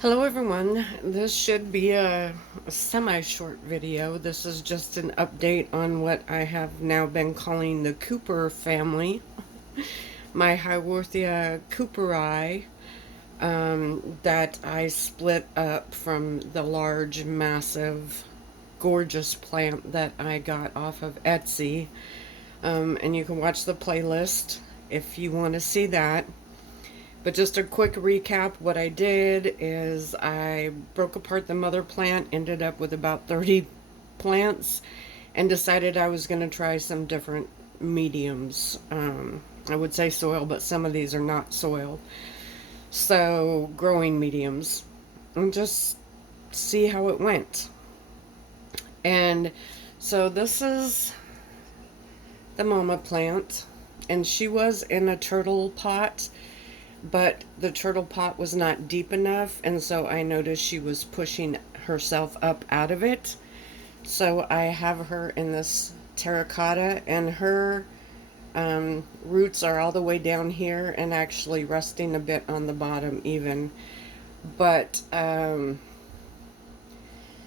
Hello everyone, this should be a semi-short video. This is just an update on what I have now been calling the Cooper family. My haworthia cooperi that I split up from the large, massive, gorgeous plant that I got off of Etsy. And you can watch the playlist if you want to see that. But just a quick recap, what I did is I broke apart the mother plant, ended up with about 30 plants, and decided I was going to try some different mediums. I would say soil, but some of these are not soil. So, growing mediums. And just see how it went. And so this is the mama plant. And she was in a turtle pot, but the turtle pot was not deep enough, and so I noticed she was pushing herself up out of it. So I have her in this terracotta, and her roots are all the way down here and actually resting a bit on the bottom even. But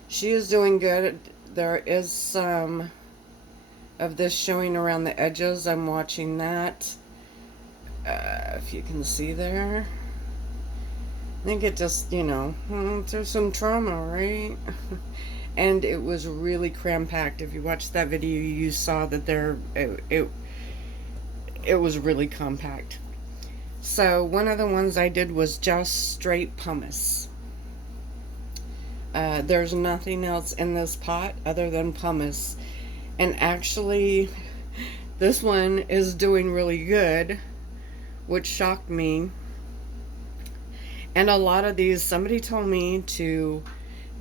she is doing good. There is some of this showing around the edges. I'm watching that. If you can see there. I think it just, through some trauma, right? And it was really cram-packed. If you watched that video, you saw that it was really compact. So one of the ones I did was just straight pumice. There's nothing else in this pot other than pumice. And actually, this one is doing really good, which shocked me. And a lot of these, somebody told me to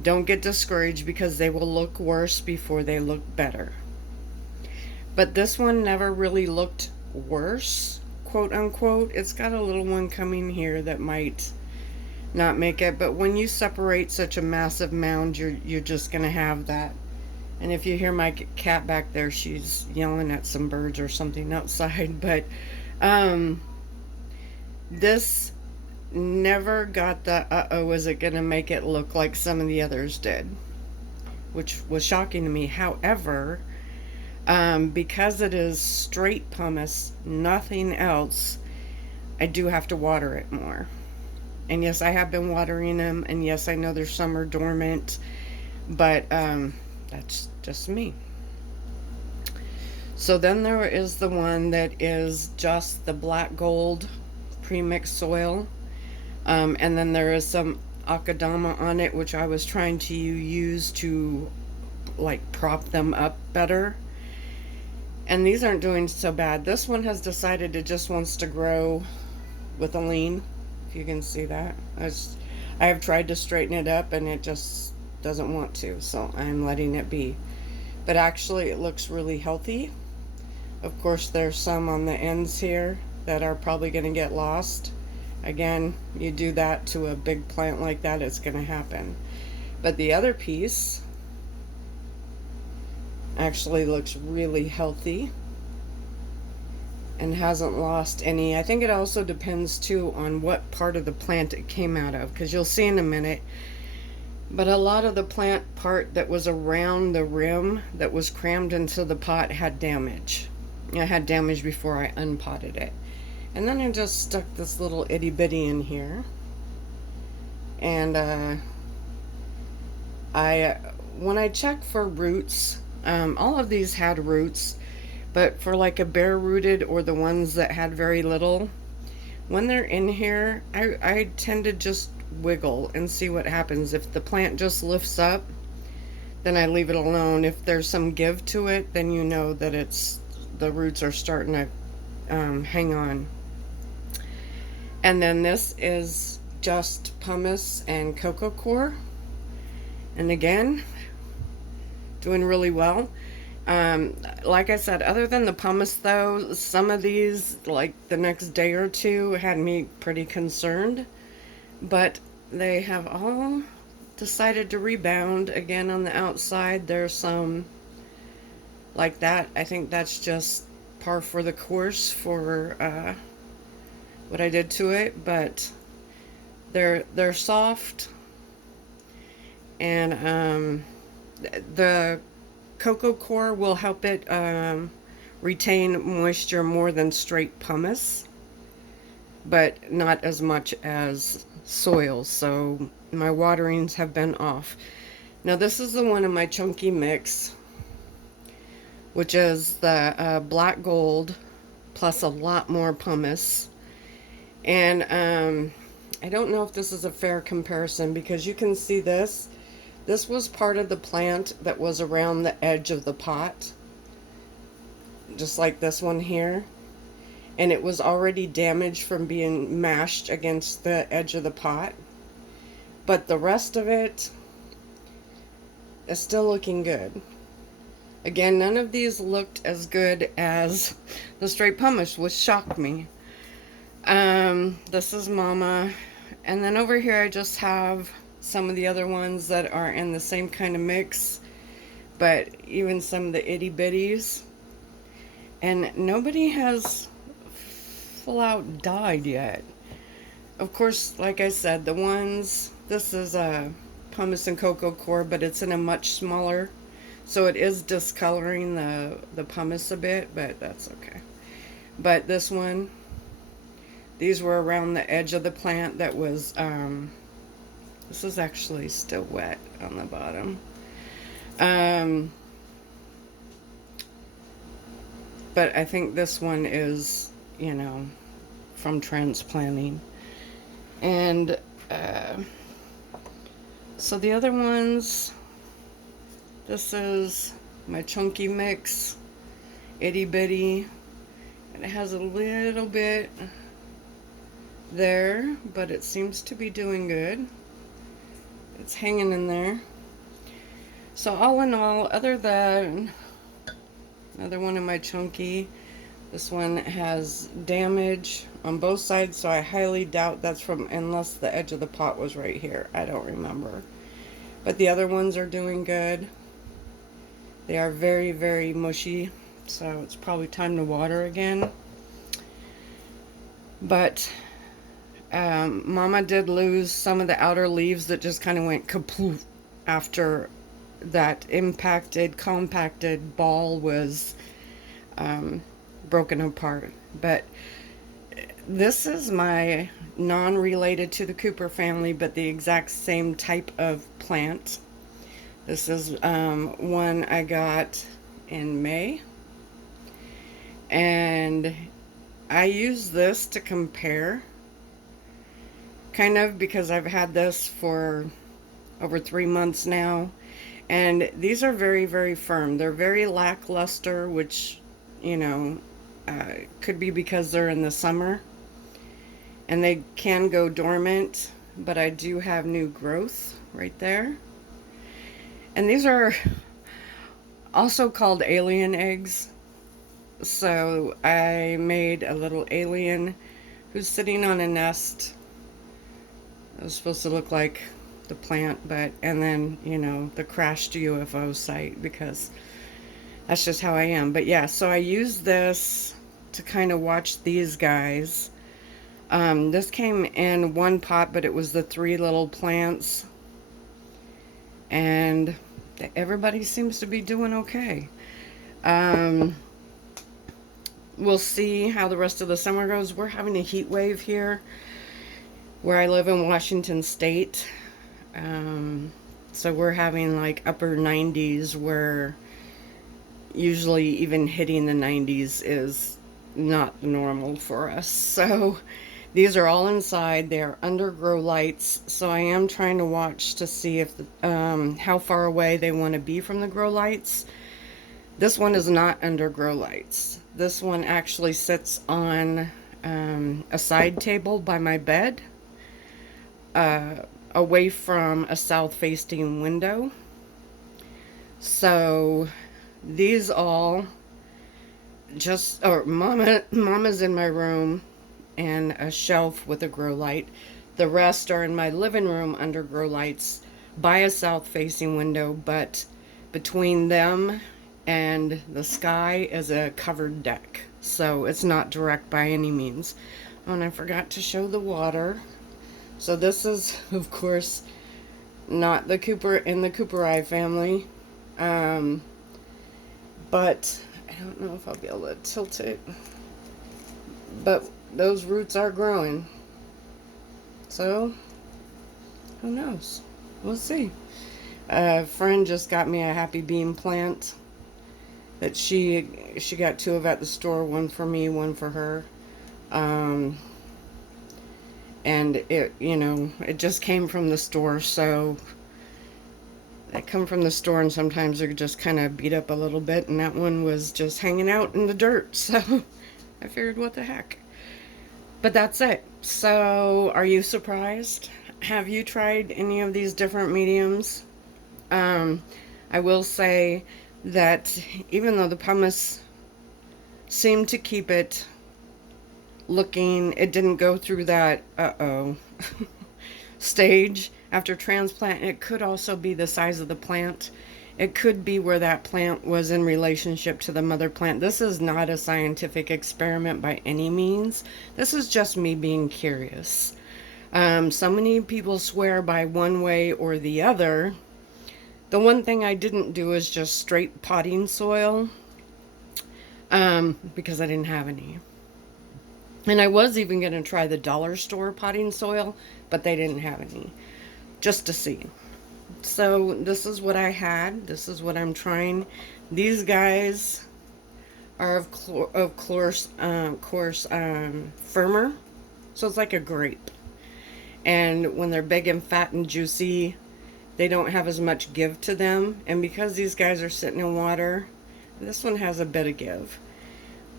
don't get discouraged because they will look worse before they look better. But this one never really looked worse, quote unquote. It's got a little one coming here that might not make it, but when you separate such a massive mound, you're just gonna have that. And if you hear my cat back there, she's yelling at some birds or something outside. But this never got the uh-oh, is it gonna make it look like some of the others did, which was shocking to me. However, because it is straight pumice, nothing else, I do have to water it more. And yes, I have been watering them, and yes, I know there's some are dormant, but that's just me. So then there is the one that is just the black gold premixed soil. And then there is some akadama on it, which I was trying to use to like prop them up better. And these aren't doing so bad. This one has decided it just wants to grow with a lean, if you can see that. I have tried to straighten it up and it just doesn't want to, so I'm letting it be. But actually it looks really healthy. Of course there's some on the ends here that are probably going to get lost. Again, you do that to a big plant like that, it's going to happen. But the other piece actually looks really healthy and hasn't lost any. I think it also depends too on what part of the plant it came out of, because you'll see in a minute. But a lot of the plant part that was around the rim that was crammed into the pot had damage. I had damage before I unpotted it. And then I just stuck this little itty bitty in here. And when I checked for roots, all of these had roots, but for like a bare rooted or the ones that had very little, when they're in here, I tend to just wiggle and see what happens. If the plant just lifts up, then I leave it alone. If there's some give to it, then you know that the roots are starting to hang on. And then this is just pumice and cocoa coir. And again, doing really well. Like I said, other than the pumice though, some of these, like the next day or two, had me pretty concerned. But they have all decided to rebound. Again, on the outside, there's some like that. I think that's just par for the course for what I did to it, but they're soft. And the cocoa core will help it retain moisture more than straight pumice, but not as much as soil. So my waterings have been off. Now this is the one in my chunky mix, which is the black gold plus a lot more pumice. And I don't know if this is a fair comparison, because you can see this. This was part of the plant that was around the edge of the pot, just like this one here. And it was already damaged from being mashed against the edge of the pot. But the rest of it is still looking good. Again, none of these looked as good as the straight pumice, which shocked me. This is Mama. And then over here I just have some of the other ones that are in the same kind of mix, but even some of the itty bitties. And nobody has full out died yet. Of course, like I said, the ones, this is a pumice and cocoa core, but it's in a much smaller, so it is discoloring the pumice a bit, but that's okay. But this one, these were around the edge of the plant that was, this is actually still wet on the bottom. But I think this one is, you know, from transplanting. And so the other ones, this is my chunky mix, itty bitty, and it has a little bit there, but it seems to be doing good. It's hanging in there. So all in all, other than another one of my chunky, this one has damage on both sides, so I highly doubt that's from, unless the edge of the pot was right here. I don't remember. But the other ones are doing good. They are very, very mushy, so it's probably time to water again. But Mama did lose some of the outer leaves that just kind of went kapoof after that compacted ball was broken apart. But this is my non-related to the Cooper family, but the exact same type of plant. This is one I got in May, and I use this to compare, kind of, because I've had this for over 3 months now, and these are very, very firm. They're very lackluster, which, you know, could be because they're in the summer, and they can go dormant, but I do have new growth right there. And these are also called alien eggs. So I made a little alien who's sitting on a nest. It was supposed to look like the plant, but, and then, you know, the crashed UFO site, because that's just how I am. But yeah, so I used this to kind of watch these guys. This came in one pot, but it was the 3 little plants, and everybody seems to be doing okay. We'll see how the rest of the summer goes. We're having a heat wave here where I live in Washington State. So we're having like upper 90s, where usually even hitting the 90s is not normal for us. So these are all inside. They're under grow lights. So I am trying to watch to see if how far away they want to be from the grow lights. This one is not under grow lights. This one actually sits on a side table by my bed, away from a south-facing window. So these all just, or Mama's in my room and a shelf with a grow light. The rest are in my living room under grow lights by a south-facing window, but between them and the sky is a covered deck, so it's not direct by any means. Oh, and I forgot to show the water. So this is, of course, not the cooperi family. But I don't know if I'll be able to tilt it. But those roots are growing. So, who knows? We'll see. A friend just got me a happy bean plant that she got two of at the store, one for me, one for her. And it, it just came from the store, so they come from the store and sometimes they're just kind of beat up a little bit, and that one was just hanging out in the dirt, so I figured, what the heck. But that's it. So, are you surprised? Have you tried any of these different mediums? I will say that even though the pumice seemed to keep it looking, it didn't go through that stage after transplant. It could also be the size of the plant. It could be where that plant was in relationship to the mother plant. This is not a scientific experiment by any means. This is just me being curious. So many people swear by one way or the other. The one thing I didn't do is just straight potting soil, because I didn't have any. And I was even going to try the dollar store potting soil, but they didn't have any, just to see. So this is what I had. This is what I'm trying. These guys are of course firmer, so it's like a grape. And when they're big and fat and juicy, they don't have as much give to them. And because these guys are sitting in water, this one has a bit of give.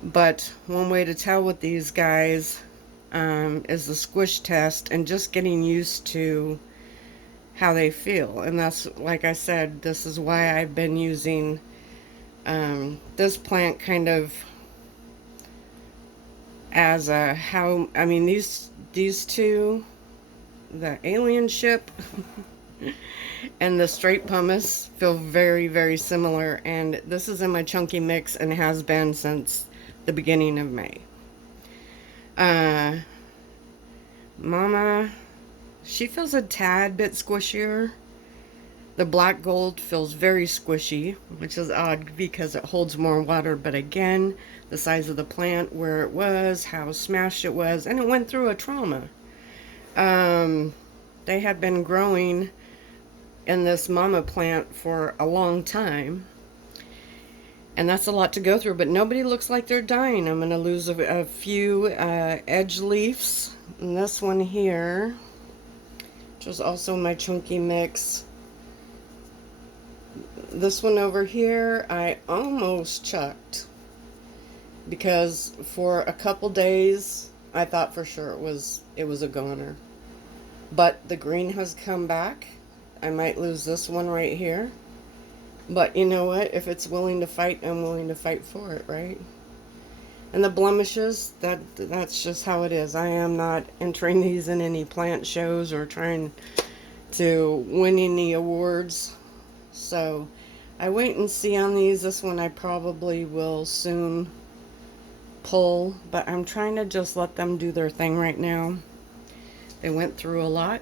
But one way to tell with these guys is the squish test and just getting used to how they feel. And that's, like I said, this is why I've been using this plant kind of as a these two, the alien ship and the straight pumice, feel very, very similar. And this is in my chunky mix and has been since the beginning of May. Mama, she feels a tad bit squishier. The black gold feels very squishy, which is odd because it holds more water. But again, the size of the plant, where it was, how smashed it was, and it went through a trauma. They had been growing in this mama plant for a long time. And that's a lot to go through, but nobody looks like they're dying. I'm going to lose a few edge leaves. And this one here, which is also my chunky mix. This one over here, I almost chucked. Because for a couple days, I thought for sure it was a goner. But the green has come back. I might lose this one right here. But you know what? If it's willing to fight, I'm willing to fight for it, right? And the blemishes, that's just how it is. I am not entering these in any plant shows or trying to win any awards. So I wait and see on these. This one I probably will soon pull, but I'm trying to just let them do their thing right now. They went through a lot.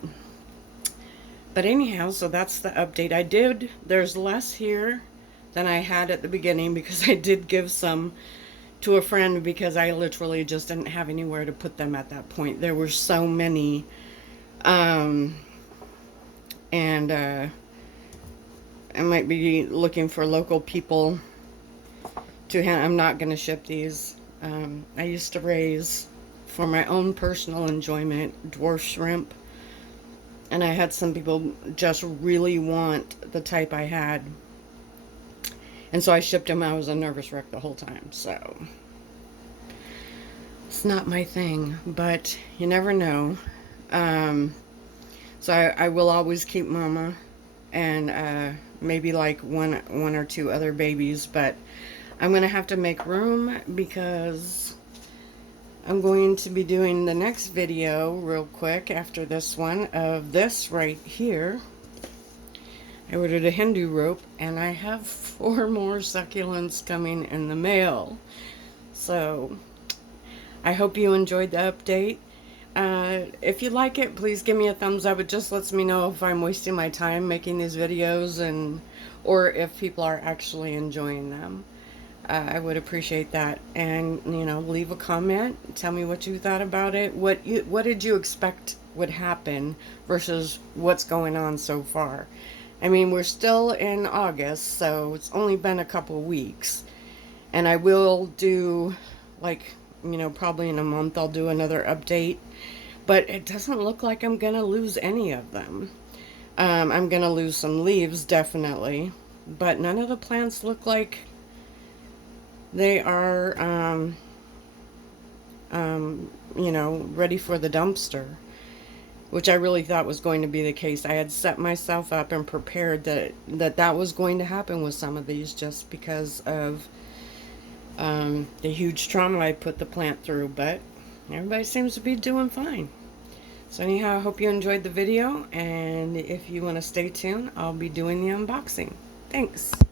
But anyhow, so that's the update. There's less here than I had at the beginning because I did give some to a friend because I literally just didn't have anywhere to put them at that point. There were so many. I might be looking for local people to hand. I'm not going to ship these. I used to raise, for my own personal enjoyment, dwarf shrimp. And I had some people just really want the type I had. And so I shipped them. I was a nervous wreck the whole time. So it's not my thing. But you never know. So I will always keep Mama. And maybe like one or two other babies. But I'm going to have to make room because I'm going to be doing the next video real quick after this one of this right here. I ordered a Hindu rope and I have 4 more succulents coming in the mail. So I hope you enjoyed the update. If you like it, please give me a thumbs up. It just lets me know if I'm wasting my time making these videos or if people are actually enjoying them. I would appreciate that. And, leave a comment. Tell me what you thought about it. What did you expect would happen versus what's going on so far? I mean, we're still in August, so it's only been a couple weeks. And I will do, like, probably in a month I'll do another update. But it doesn't look like I'm going to lose any of them. I'm going to lose some leaves, definitely. But none of the plants look like they are, ready for the dumpster, which I really thought was going to be the case. I had set myself up and prepared that was going to happen with some of these just because of the huge trauma I put the plant through, but everybody seems to be doing fine. So anyhow, I hope you enjoyed the video, and if you want to stay tuned, I'll be doing the unboxing. Thanks.